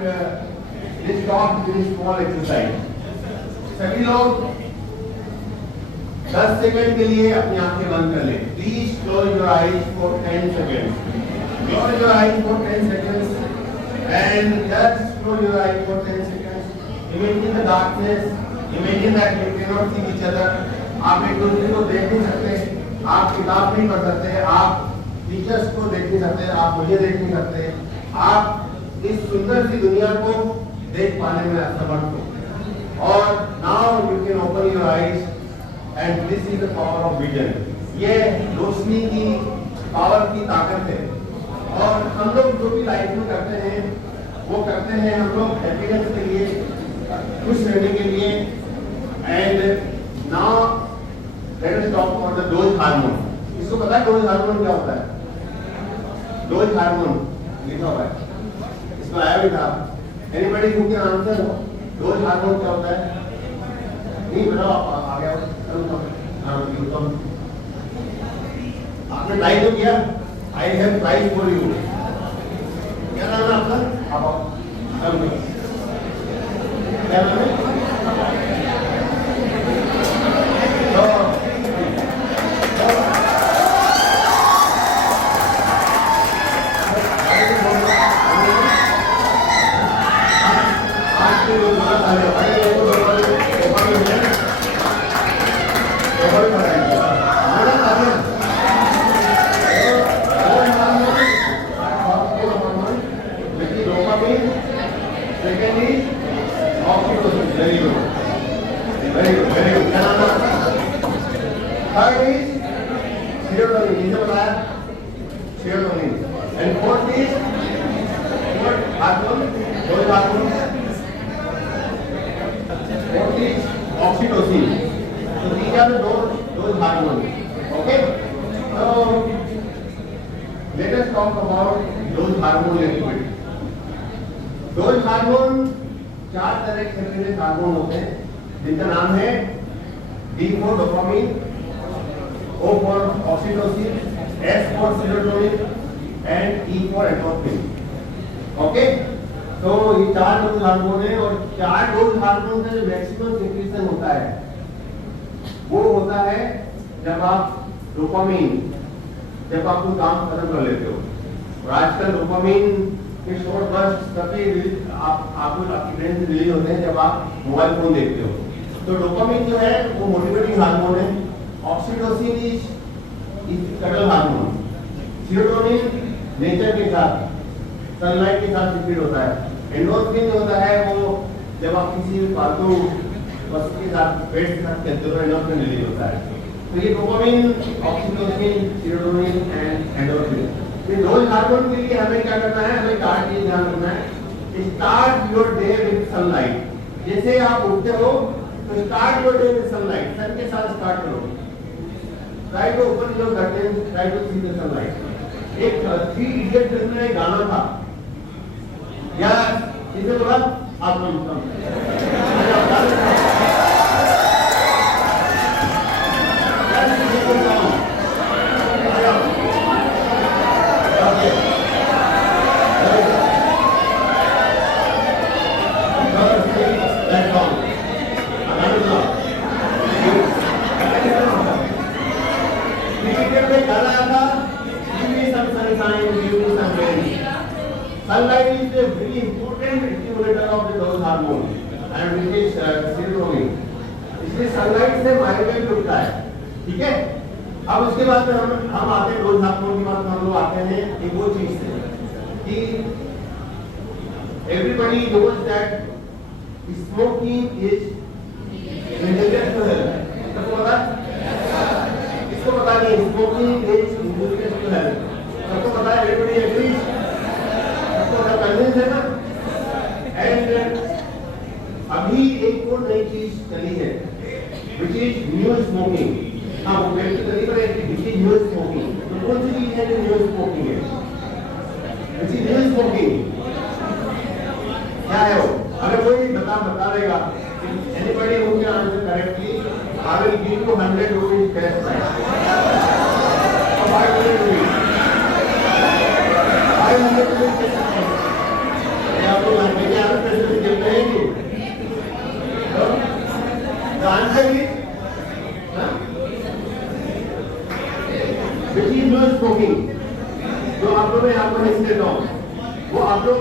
this talk is a small exercise. सभी लोग 10 second के लिए अपनी आंखें बंद कर लें. Please close your eyes for 10 seconds. Close your eyes for 10 seconds and just close your eyes for 10 seconds. Imagine the darkness. Imagine that you cannot see each other. आप एक दूसरे को देख नहीं सकते, आप किताब नहीं पढ़ सकते, आप टीचर्स को देख नहीं सकते, आप मुझे देख नहीं सकते, आप इस सुंदर सी दुनिया को देख पाने में असमर्थ हो. और now you can open your eyes and this is the power of vision. ये रोशनी की पावर की ताकत है. और हम लोग जो भी लाइफ में करते हैं वो करते हैं हम लोग हैप्पीनेस के लिए, खुश रहने के लिए. And now let us talk about the dose hormone. इसको पता है डोज हार्मोन क्या होता है? डोज हार्मोन लिखा हुआ है, इसमें आया भी था. Anybody who can answer dose hormone क्या होता है? नहीं बताओ, आ गया आपने ट्राई तो किया. I have prize for you. क्या नाम है आपका? क्या नाम है? जिनका नाम है D for dopamine, O for oxytocin, S for serotonin and E for endorphin. Okay, तो ये 4 डोज हार्मोन है. और 4 डोज हार्मोन का जो मैक्सिमम सिक्रीशन होता है वो होता है जब आप डोपामिन, जब आप कोई काम खत्म कर लेते हो. और आजकल डोपामिन के शॉर्ट बर्स्ट तभी आपको आपकी ब्रेन से रिलीज होते हैं जब आप मोबाइल फोन देखते हो. तो डोपामिन जो है वो मोटिवेटिंग हार्मोन है. ऑक्सीटोसिन इज कटल हार्मोन. सेरोटोनिन नेचर के साथ, सनलाइट के साथ सिक्रीट होता है. एंडोर्फिन जो होता है वो जब आप किसी फालतू वस्तु के साथ पेट के साथ खेलते हो तो एंडोर्फिन रिलीज होता है. तो ये dopamine, oxytocin, serotonin and endorphin. ये डोज हार्मोन के लिए हमें क्या करना है? हमें 4 चीज ध्यान रखना है. Start your day with sunlight. जैसे आप उठते हो तो start your day with sunlight. Sun के साथ स्टार्ट करो. Try to open your curtain, try to see the sunlight. एक 3 इडियट फिल्म में एक गाना था, या इसे बोला आप sunlight is a very important stimulator of the dose hormone and which is serotonin. इसलिए sunlight से माइग्रेन रुकता है. ठीक है. अब उसके बाद हम आते हैं डोज हार्मोन की बात. हम लोग आते हैं एक वो चीज से कि everybody knows that smoking is injurious to health. सबको पता? इसको पता नहीं smoking is injurious to health. सबको पता है? everybody agrees. है ना. एंड अभी एक और नई चीज चली है which is new smoking. हाँ, वो व्यक्ति करीब है कि which is new smoking. तो कौन सी चीज है जो new smoking है? which is new smoking क्या है वो? अगर कोई बता देगा, anybody who can answer correctly, I will give you 100 rupees cash prize. 500 rupees. 500 rupees. आपको आप लोग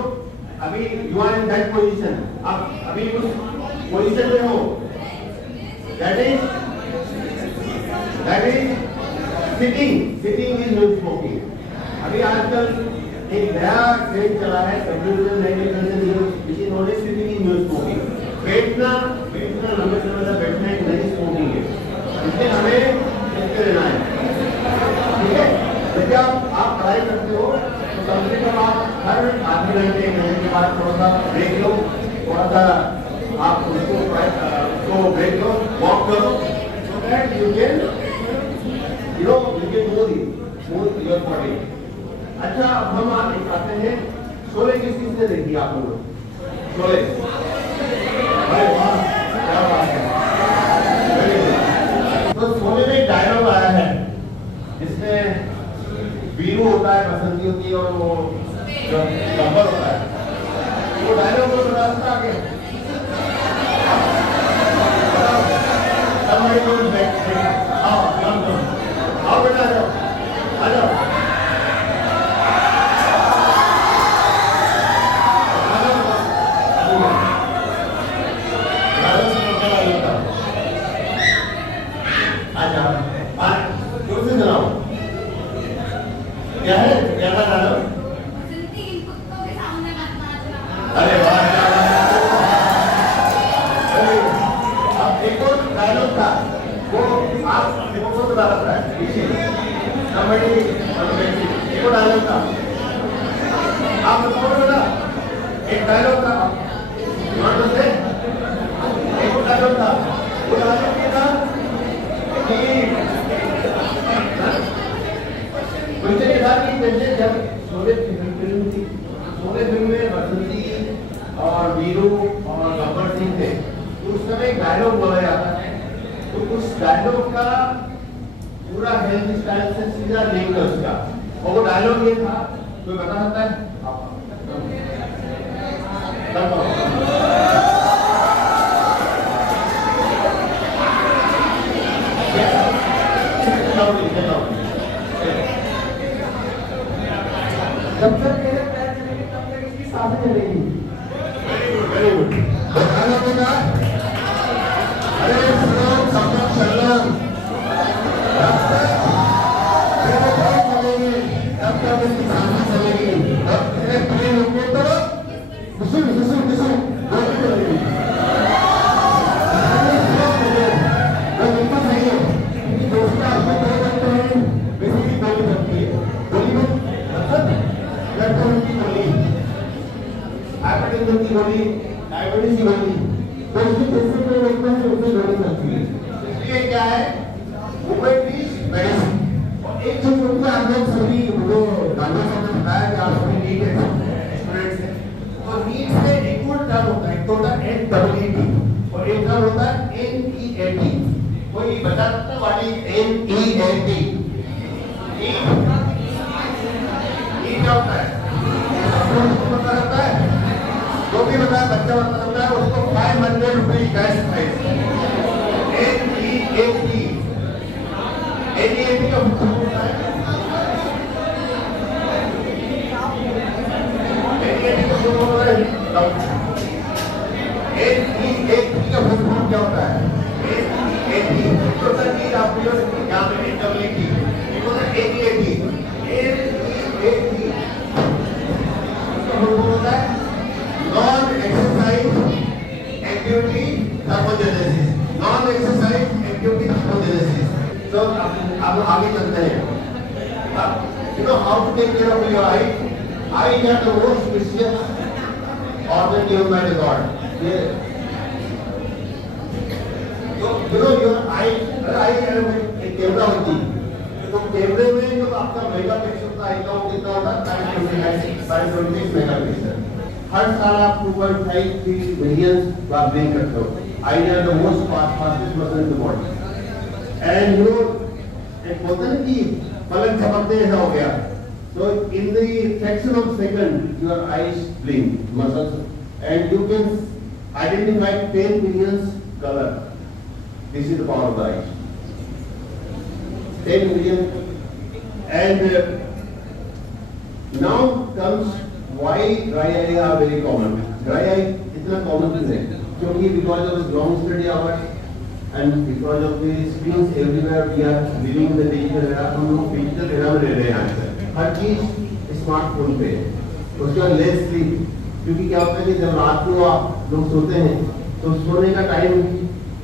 अभी you are in that position, आप अभी उस पोजीशन में हो, that is sitting is no smoking. अभी आजकल एक नया ट्रेंड चला है, computer sitting is no smoking. बैठना लंबे समय तक बैठना एक नई स्मोकिंग है, इसलिए हमें इसके रहना है, ठीक है। तो जब आप पढ़ाई करते हो तो कम से कम आप हर आधे घंटे एक घंटे के बाद थोड़ा सा ब्रेक लो, थोड़ा सा आप उसको ब्रेक लो, वॉक करो, so that you can move your body। अच्छा, अब हम आते हैं शोले किस चीज से देखी आप लोग? शोले, अरे वाह, क्या बात है। तो शोले में एक डायलॉग आया है जिसमें वीरू होता है, बसंती होती है और वो जो गब्बर होता है, वो डायलॉग को बता सकता आगे? आओ बेटा, आ जाओ। क्या है, क्या था डायलॉग? अरे वाह, अब एक और डायलॉग था, वो आप देखो को बता रहा है पीछे, एक और डायलॉग था, आप बताओ बेटा, एक डायलॉग था, एक और डायलॉग था, वो डायलॉग ये था कि जैसे जब शोले फिल्म थी, शोले फिल्म में बसंती और वीरू और गब्बर सिंह थे, तो उस समय एक डायलॉग बोला जाता है, तो उस डायलॉग का पूरा हेल्थ स्टाइल से सीधा लिंक है उसका, और वो डायलॉग ये था, कोई बता सकता है? जब तक मेरे पैर चलेंगे तब तक इसकी सांसें चलेगी। Very good. बताना बेटा, अरे सुनो, सब लोग चलना, जब तक मेरे पैर चलेंगे तब तक इसकी सांसें चलेगी, तब मेरे पैर रुके तो घुसू गोली चलेगी। वो बिल्कुल सही है, क्योंकि दोस्त आपको दो बनते हैं, बेसिकली गोली बनती है, गोली में हाइपरटेंशन की गोली, डायबिटीज की गोली, तो उसकी जैसे कोई रोकता है उससे गोली चलती है। इसलिए क्या है, ओबेसिटी मेडिसिन। और एक चीज होती है, आप लोग सभी वो गाना सबने बताया कि आप सभी नीट है स्टूडेंट्स हैं, तो नीट से एक और टर्म होता है, एक होता है NEET और एक टर्म होता है NEAT। कोई बता सकता है वाली NEAT? क्या होता है? पता रहता है, जो भी बताया बच्चा बता सकता है, उसको 500 रुपीज कैश प्राइज। NEAT का मतलब होता है, NEAT का मतलब होता है, NEAT का मतलब क्या होता है? NEAT तो सर नीट आपको यहाँ पे इंटरनेट होता है non exercise activity thermogenesis, non exercise activity thermogenesis. तो अब आगे चलते हैं। You know how to take care of your eye. Eye is the most precious organ given by the god. ये तो you know your eye, eye एक camera होती है, तो कैमरे में जो आपका मेगापिक्सल का आई का वो कितना होता है? 526 मेगापिक्सल। हर साल आप 2.53 मिलियन आप गेन करते हो। I R the most fastest muscle in the body. And you know एक होता है कि पलक झपकते ऐसा हो गया, तो in the fraction of second your eyes blink muscles and you can identify 10 million colour. This is the power of the eyes. 10 million, and now comes why dry eye are very common? Dry eye इतना common क्यों है? क्योंकि because of long study hours and because of the screens everywhere we are living in the digital era, हम लोग digital era में रह रहे हैं आजकल। हर चीज स्मार्टफोन पे है। उसके बाद लेस स्लीप, क्योंकि क्या होता है कि जब रात को आप लोग सोते हैं तो सोने का टाइम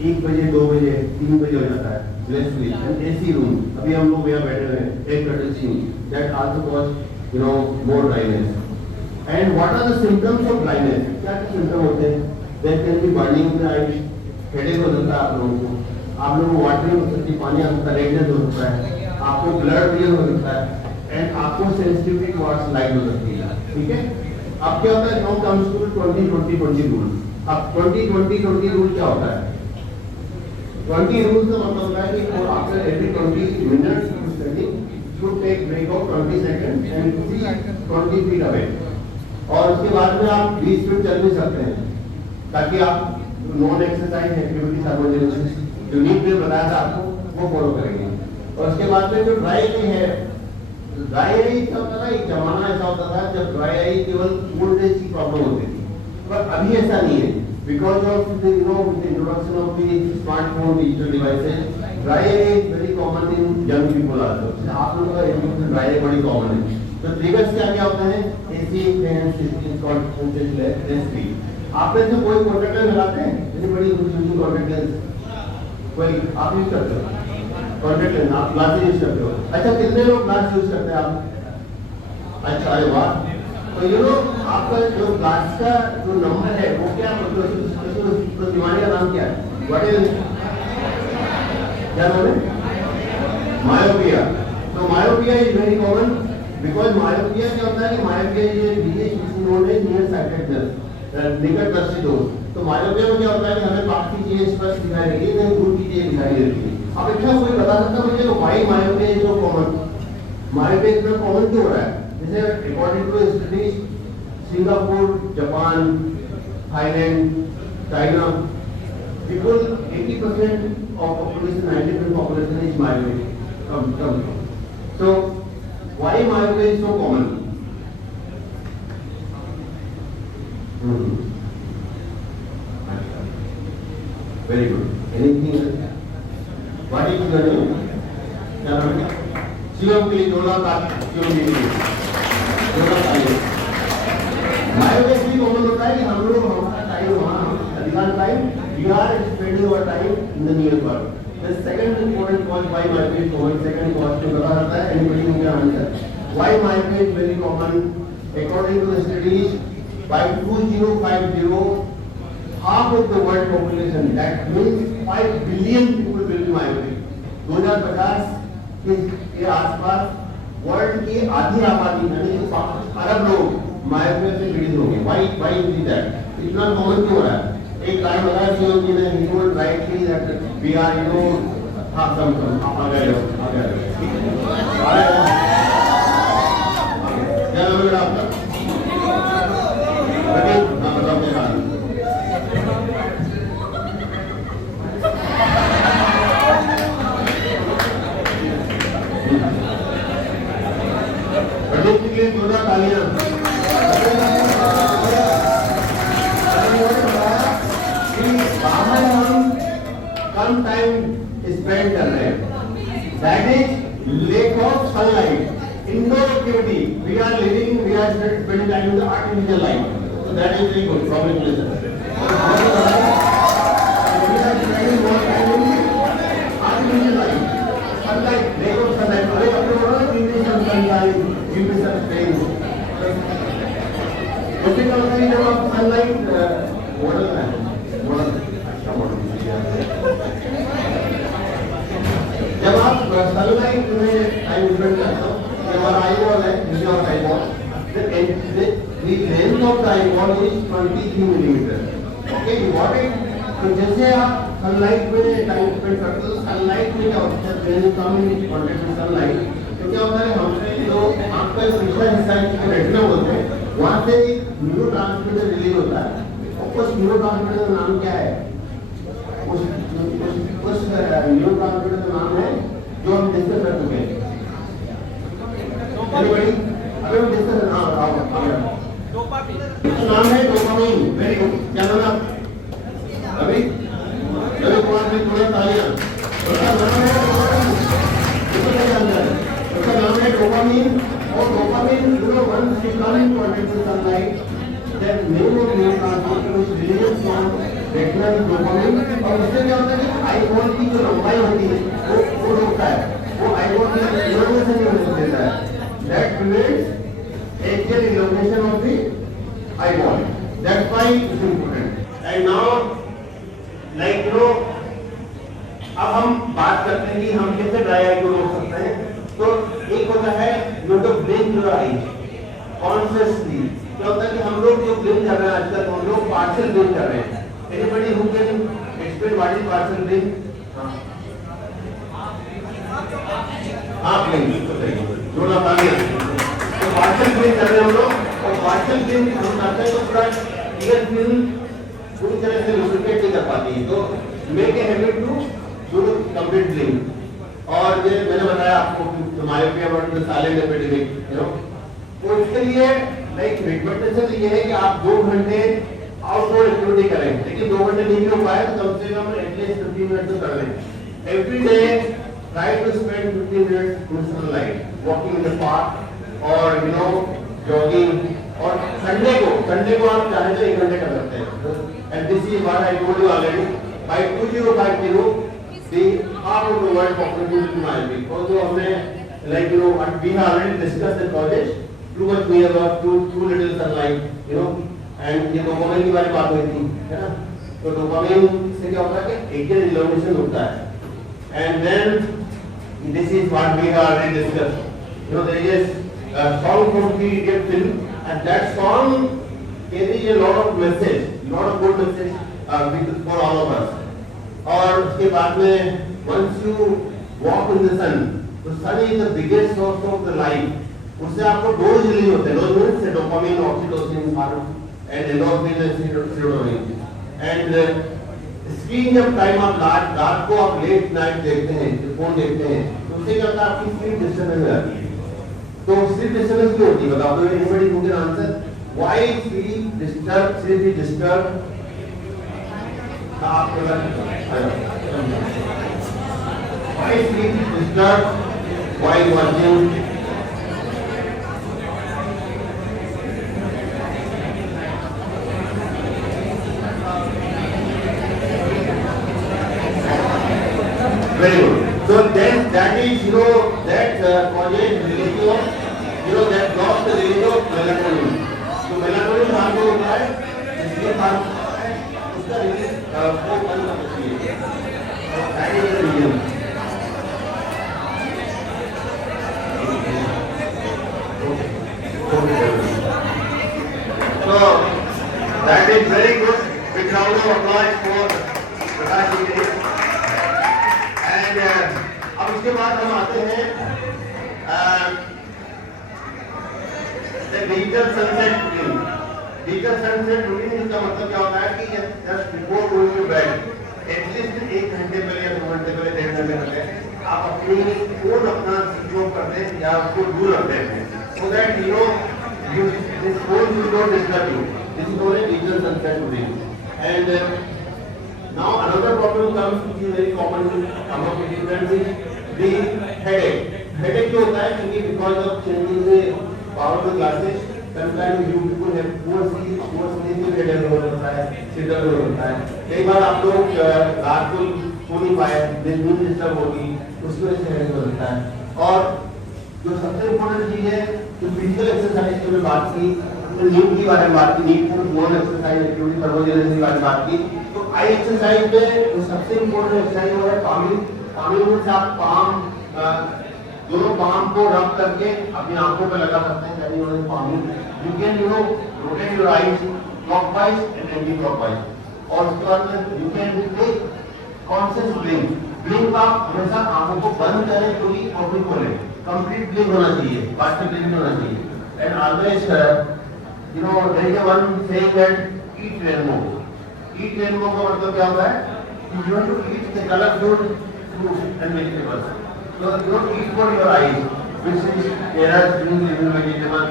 1 बजे 2 बजे 3 बजे हो जाता है। Less sleep and AC room, अभी हम लोग यहाँ बैठे हुए हैं, air conditioning, that also cause more dryness. And what are the symptoms of dryness? क्या क्या सिम्टम होते हैं? There can be burning in the eyes, headache हो सकता है आप लोगों को, आप लोगों को वाटरिंग हो सकती है, पानी आ सकता है, रेडनेस हो सकता है, आपको ब्लड क्लियर हो सकता है एंड आपको सेंसिटिविटी टुवर्ड्स लाइट हो सकती है। ठीक है, अब क्या होता है? Now comes to 20-20-20 rule. अब 20-20-20 रूल क्या होता है? 20 रूल का मतलब होता है कि for after every 20 minutes of studying should take break of 20 seconds and see 20 feet away। और उसके बाद में आप 20 फीट चल भी सकते हैं, ताकि आप नॉन एक्सरसाइज एक्टिविटी साइमल्टेनियसली जो नीट में बताया था आपको वो फॉलो करेंगे। और उसके बाद में जो ड्राई आई है, ड्राई आई क्या होता था? एक जमाना ऐसा होता था जब ड्राई आई केवल ओल्ड एज की प्रॉब्लम होती थी, पर अभी ऐसा नहीं है। Because of the introduction of the smartphone digital devices, dry eye is very common in young people also। आप लोगों का एज ड्राई आई बड़ी कॉमन है। तो ट्रिगर्स क्या क्या होते हैं? AC, fan, screen, contact lens भी। आप में से कोई कॉन्टेक्ट लेंस लगाते हैं? इतनी बड़ी यूजिंग कॉन्टेक्ट लेंस कोई आप यूज करते हो? कॉन्टेक्ट लेंस आप ग्लासेस यूज करते हो? अच्छा, कितने लोग ग्लास यूज करते हैं आप? अच्छा, अरे वाह। तो आपका जो ग्लास का जो नंबर है वो क्या तो बीमारी का नाम क्या है? व्हाट इज क्या नाम है? मायोपिया। तो myopia is very common because myopia क्या होता है कि myopia is known as near sightedness, निकट दृष्टि दोष। तो मायोपिया में क्या होता है कि हमें बाकी चीजें स्पष्ट दिखाई देती है, दूर की चीजें दिखाई देती है। अब अच्छा, कोई बता सकता है मुझे why myopia is so common? Myopia इतना कॉमन क्यों हो रहा है? जैसे according to studies, Singapore, Japan, Thailand, China, people 80% of population, 90% population is myopic. So why myopia is so common? Very good. Anything else? What is your name? क्या नाम है? शिवम के लिए जोड़ा ताली, शिवम के लिए जोड़ा ताली। मायोपिया इसलिए कॉमन होता है कि हम लोग हमारा टाइम वहाँ अधिकांश time we are spending our time in the near world. The second important cause why myopia is common, second cause जो बता रहता है, anybody who can answer why myopia is very common? According to the studies, by 2050 half of the world population, that means 5 billion people will be myopic। 2050 के आसपास world की आधी आबादी यानी 5 अरब लोग मायोपिया से पीड़ित होंगे। Why is that? इतना कॉमन क्यों हो रहा है? एक टाइम बताया कि he would rightly that we are हाँ some आ गए क्या नाम है आपका? हाँ बताओ क्या नाम? प्रदीप के लिए जोड़ा तालियां। कम टाइम स्पेंड कर रहे हैं, that is lack of sunlight, indoor activity. We are spending time in the artificial light, so that is very good problem artificial light, sunlight, lack of sunlight. अरे अपने बोलो sunlight, give me some pen. उसके क्या होता है जब आप sunlight model अच्छा मॉडल जब आप सनलाइट में टाइम स्पेंड करते हो, हमारा आईबॉल है, जिसमें हमारा eyeball, the length of the eyeball is 23 millimeter। Okay, what is? तो जैसे आप सनलाइट में टाइम स्पेंड करते हो, सनलाइट में क्या होता है? when you come in contact with sunlight, तो क्या होता है हमसे जो आंख का पिछला हिस्सा है जिसको रेटिना बोलते हैं, वहाँ से एक न्यूरोट्रांसमीटर रिलीज होता है। उस न्यूरोट्रांसमीटर का नाम क्या है? उस न्यूरोट्रांसमीटर का नाम है जो हम डिस्कस कर चुके हैं। अभी हम डिस्कस नाम है डोपामाइन। Very good. क्या नाम है आप? रवि कुमार जी, थोड़ा तालियां। उसका नाम है डोपामाइन। उसका नाम है डोपामाइन। और dopamine once you come into contact with sunlight, then many of neurotransmitters release from retinal dopamine। और उससे क्या होता है कि आईबॉल की जो लंबाई होती है वो रुकता है, वो आईबॉल की इल्यूमिनेशन नहीं होने देता है। That prevents axial elongation of the eyeball. That's why it's important. And now, like अब हम बात करते हैं कि हम कैसे ड्राई आई को रोक सकते हैं। तो एक होता है you to blink your eyes consciously. क्या होता है कि हम लोग जो ब्लिंक कर रहे हैं आजकल, हम लोग पार्शियल ब्लिंक कर रहे हैं। Anybody who can explain what is partial blink? आप ब्लिंक जो ना तालियां। तो पार्शियल ब्लिंक कर रहे हैं हम लोग, और पार्शियल ब्लिंक हम करते हैं तो पूरा क्लियर फिल्म पूरी तरह से लुब्रिकेट नहीं कर पाती है। तो make a habit to do complete blink. और ये मैंने बताया आपको हमारे पे अबाउट द साइलेंट एपिडेमिक, तो इसके लिए लाइक रिकमेंडेशन ये है कि आप 2 घंटे आउटडोर एक्टिविटी करें। लेकिन 2 घंटे नहीं हो पाए तो कम से कम एटलीस्ट 15 मिनट तो कर लें। Every day try to spend 15 minutes in sunlight, walking in the park और जॉगिंग। और संडे को आप चाहे तो 1 घंटे कर सकते हैं। And this is what I told you already, by 2050 the half of the world population will be. Also हमने like we have already discussed the causes, too much near work, too little sunlight, and ये dopamine की बारे में बात हुई थी, है ना? तो डोपामाइन से क्या होता है कि axial elongation होता है। And then this is what we have already discussed. There is a song from the Indian film, and that song carries a lot of message, lot of good message for all of us. और उसके बाद में once you walk in the sun, तो sun is the biggest source of the life। उससे आपको dose release होते हैं। Dose means dopamine, oxytocin, and endorphin and serotonin. And screen जब टाइम आप रात को आप लेट नाइट देखते हैं, फोन देखते हैं, तो उससे क्या होता है आपकी स्लीप डिस्टर्बेंस हो जाती है। तो स्लीप डिस्टर्बेंस क्यों होती है बताओ? तो anybody who can answer why sleep is disturb? आप why sleep is disturbed while watching? Very good. So then that is that causes release of that blocks the release of melatonin. तो melatonin hormone होता है, इसलिए उसका release वो बंद होना चाहिए। That is the reason. So that is very good. Big round of applause for Prakash ji. And अब इसके बाद हम आते हैं the digital sunset routine. Digital sunset routine का मतलब क्या होता है कि just before going to bed, at least 1 घंटे पहले या 2 घंटे पहले, 1.5 घंटे पहले आप अपनी फोन अपना स्विच ऑफ कर दें या उसको दूर रख दें, so that this phone will not disturb you. This is called a digital sunset routine. And now another problem comes which is very common to some of the students is the headache. Headache क्यों होता है? क्योंकि because of changing the power of the glasses, sometimes you people have poor sleep headache होता है, सिर दर्द होता है। कई बार आप लोग रात को सो नहीं पाए, नींद डिस्टर्ब होगी, उसकी वजह से हेडेक होता है। और जो सबसे इम्पोर्टेंट चीज है, जो फिजिकल एक्सरसाइज की बात की, नींद की बारे में बात की, नींद को नॉन एक्सरसाइज एक्टिविटी थर्मोजेनेसिस की बारे में बात की, तो आई एक्सरसाइज में जो सबसे इम्पोर्टेंट एक्सरसाइज वो है पामिंग। पामिंग में आप पाम दोनों पाम को रब करके अपनी आंखों पे लगा सकते हैं, यानी उन्होंने palming. You can rotate your eyes clockwise and anti clockwise. और उसके बाद में you can take conscious blink. Blink आप हमेशा आंखों को बंद करें पूरी और फिर खोलें, कंप्लीट ब्लिंक होना चाहिए, पार्शियल ब्लिंक होना चाहिए। And always there is one saying that eat rainbow. Eat rainbow का मतलब क्या होता है? You have to eat the colourful fruits and vegetables. So you don't eat for your eyes, which is carrots, green leafy vegetable,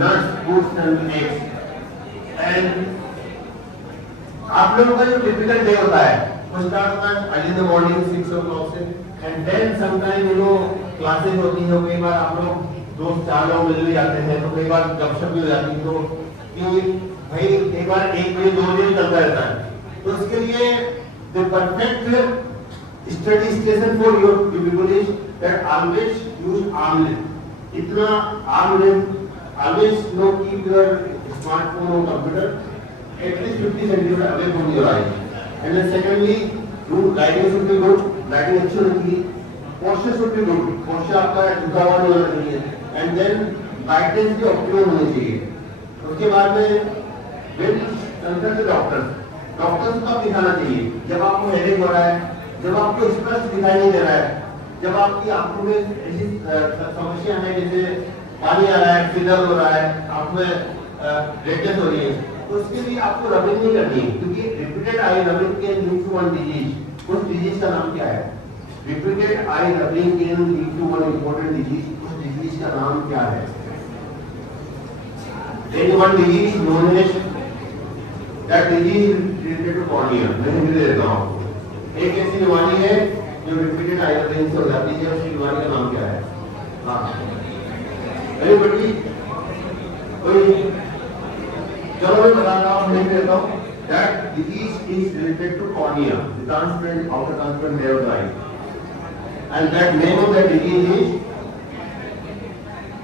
nuts, fruits and eggs. And आप लोगों का जो typical day होता है वो स्टार्ट होता है early in the morning 6 o'clock से, एंड देन समटाइम क्लासेस होती है, कई बार आप लोग दोस्त 4 लोग मिल भी जाते हैं, तो कई बार गपशप भी हो जाती है, तो कि भाई एक बार 1 बजे 2 बजे चलता रहता है। तो इसके लिए the perfect study station for your people is that always use arm length. इतना arm length always no keep your smartphone और computer at least 50 centimeter away from your eyes. And then secondly, lighting should be good, lighting अच्छी होनी चाहिए, posture should be good, posture आपका झुका हुआ नहीं होना चाहिए, and then brightness भी optimum होनी चाहिए। उसके बाद में when consult the doctors को आप दिखाना चाहिए जब आपको हेडेक हो रहा है, जब आपको स्पष्ट दिखाई नहीं दे रहा है, जब आपकी आंखों में ऐसी समस्या है जैसे पानी आ रहा है, फिगर हो रहा है, आंख में रेडनेस हो रही है, तो उसके लिए आपको रबिंग नहीं करनी है, क्योंकि repeated eye rubbing can lead to one disease. उस डिजीज का नाम क्या है? Repeated eye rubbing can lead to one important disease. उस डिजीज का नाम क्या है? There is one disease known as that disease related to cornea. मैं हिंदी दे देता हूं। एक ऐसी बीमारी है जो रिपीटेड आई रबिंग से हो जाती है, उस बीमारी का नाम क्या है? हां एनीबॉडी? कोई? चलो मैं बता रहा हूँ, नहीं देता हूँ। That disease is related to cornea, the transparent outer transparent layer of the eye, and that name of that disease is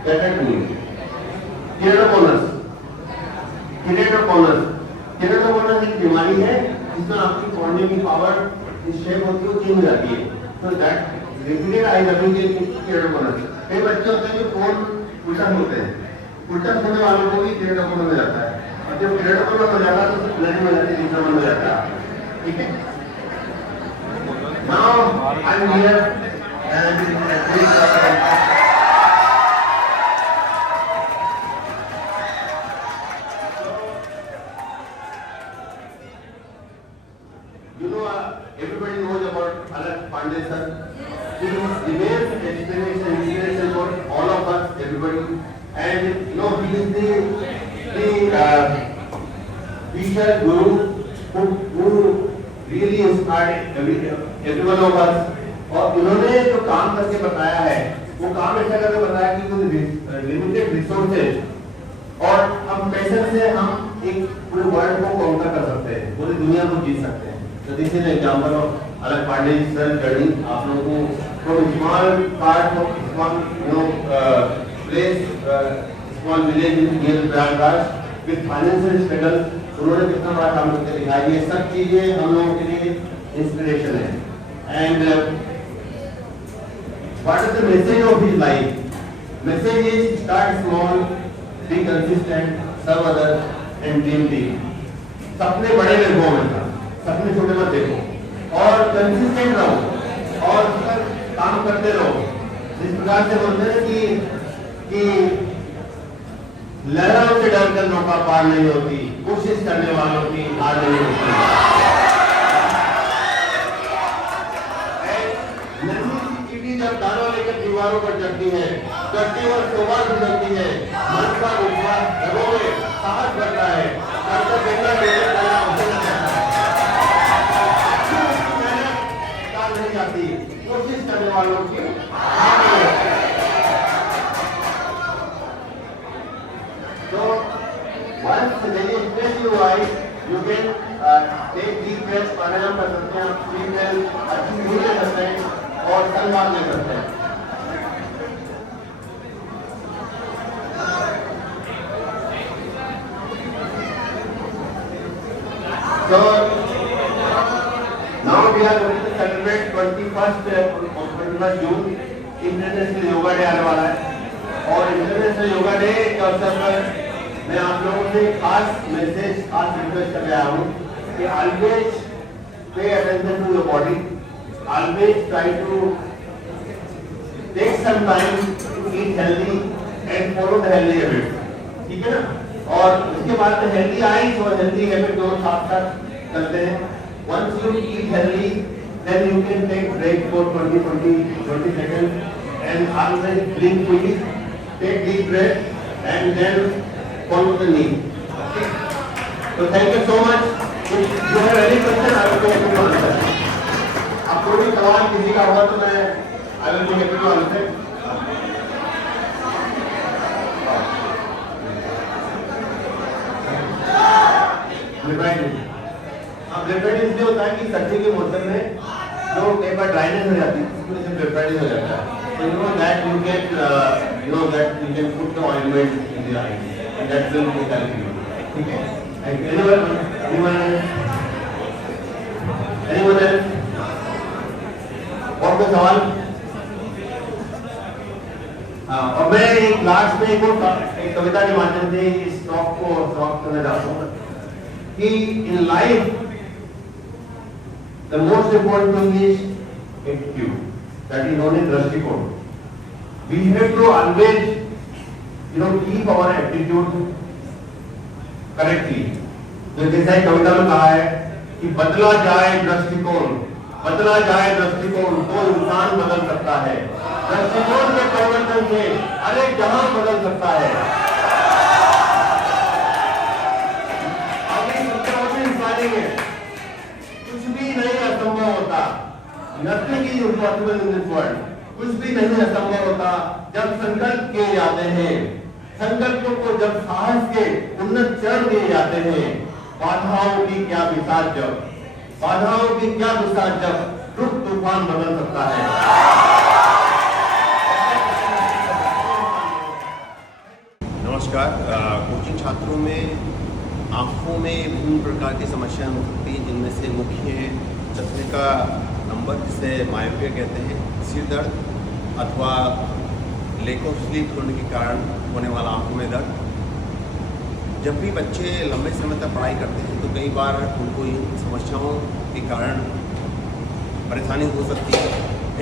keratoconus. Keratoconus. Keratoconus. Keratoconus एक बीमारी है जिसमें आपकी कॉर्निया की पावर इस शेप होती है वो चेंज हो जाती है। तो that repeated eye rubbing is keratoconus. कई बच्चे होते हैं जो फोन उल्टा होते हैं, उल्टा होने वालों को भी keratoconus हो जाता है। जब keratoconus हो जाता है तो ब्लड में जाती है, हो जाता है। ठीक है? Now I am here and you know everybody knows about Alak Pandey sir. He is the best inspiration for all of us, everybody, and he is the teacher guru who really inspired every one of us. और इन्होंने जो काम करके बताया है वो काम ऐसा करके बताया कि लिमिटेड रिसोर्सेज और हम पैसे से हम एक पूरे वर्ल्ड को काउंटर कर सकते हैं, पूरी दुनिया को जीत सकते हैं। तो दिस इज एग्जांपल ऑफ अलग पांडे सर जर्नी। आप लोगों को from small part of small place small village in Prayagraj with financial struggle, उन्होंने कितना बड़ा काम करके दिखाया। ये सब चीजें हम लोगों के लिए इंस्पिरेशन है। And what is the message of his life? Message is start small, be consistent, serve others and dream big. सपने बड़े देखो हमेशा, सपने छोटे मत देखो और कंसिस्टेंट रहो और उस पर काम करते रहो। जिस प्रकार से बोलते हैं कि लहरों से डरकर नौका पार नहीं होती, कोशिश करने वालों की हार नहीं होती। जब दानों लेकर दीवारों पर चढ़ती है, चढ़ती और शोभा गुजरती है, मन का विश्वास घरों में साहस बढ़ता है, करता गंगा मेरे करना उसे जाता है, नहीं जाती, कोशिश करने वालों की तो once when you express your eyes, you can take deep breaths, प्राणायाम कर सकते हैं, आप deep breath अच्छी नींद ले सकते हैं और सलमान ले सकते हैं। So now we are going to celebrate 21st June international yoga day आने वाला है और इंटरनेशनल योगा डे के अवसर पर मैं आप लोगों से खास मैसेज खास रिक्वेस्ट कर रहा हूँ कि always pay attention to your body, always try to take some time to eat healthy and follow the healthy habits. ठीक है ना? और उसके बाद में healthy eyes और healthy habit दोनों साथ साथ करते हैं। Once you eat healthy, then you can take break for 20 seconds and always blink quickly, take deep breath and then follow the knee. Okay? So thank you so much. If you have any question, I will be happy to answer. आप कोई भी सवाल किसी का हुआ तो मैं I will be happy to answer. ब्लेफाइटिस इसलिए होता है कि सर्दी के मौसम में जो कई बार ड्राइनेस हो जाती है उसकी वजह से ब्लेफाइटिस हो जाता है. So you know that you can put the ointment in the eye and that will be helping you. ठीक है? Anyone else? और कोई सवाल? और मैं एक लास्ट में एक कविता के माध्यम से इस टॉक को समाप्त करना चाहता हूँ कि in life the most important thing is attitude, that is known as दृष्टिकोण. We have to always keep our attitude correctly. तो जैसा कविता में कहा है कि बदला जाए दृष्टिकोण तो इंसान बदल सकता है. दृष्टिकोण के परिवर्तन से अरे जहां बदल सकता है. अभी इंसानी में कुछ भी नहीं असंभव होता. Nothing is impossible in this world. कुछ भी नहीं असंभव होता जब संकल्प किए जाते हैं. संकल्पों को जब साहस के उन्नत चरण दिए जाते हैं. बाधाओं की क्या विसार जब रुख तूफान बदल सकता है. नमस्कार. कोचिंग छात्रों में आंखों में विभिन्न प्रकार की समस्याएं हो सकती हैं, जिनमें से मुख्य है चश्मे का नंबर, जिसे मायोपिया कहते हैं, सिर दर्द अथवा लैक ऑफ स्लीप होने के कारण होने वाला आंखों में दर्द. जब भी बच्चे लंबे समय तक पढ़ाई करते हैं तो कई बार उनको इन समस्याओं के कारण परेशानी हो सकती है.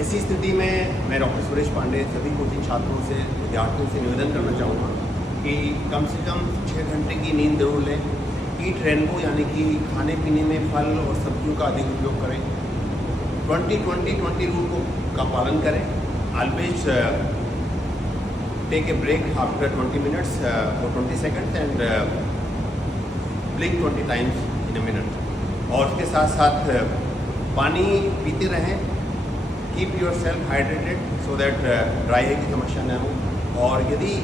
ऐसी स्थिति में मैं डॉक्टर सुरेश पांडे सभी कोचिंग छात्रों से, विद्यार्थियों से निवेदन करना चाहूँगा कि कम से कम 6 घंटे की नींद जरूर लें. ईट रेनबो यानी कि खाने पीने में फल और सब्जियों का अधिक उपयोग करें. 20-20-20 रूल का पालन करें. Always take a break after 20 minutes for 20 seconds and blink 20 times in a minute. और उसके साथ साथ पानी पीते रहें. Keep your self hydrated so that dry है की समस्या न हो. और यदि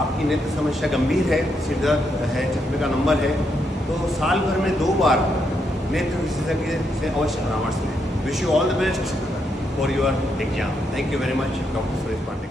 आपकी नेत्र समस्या गंभीर है, सिर दर्द है, चश्मे का नंबर है, तो साल भर में 2 बार नेत्र विशेषज्ञ से अवश्य परामर्श लें. Wish you all the best for your exam. Thank you very much, doctor Suresh Pandey.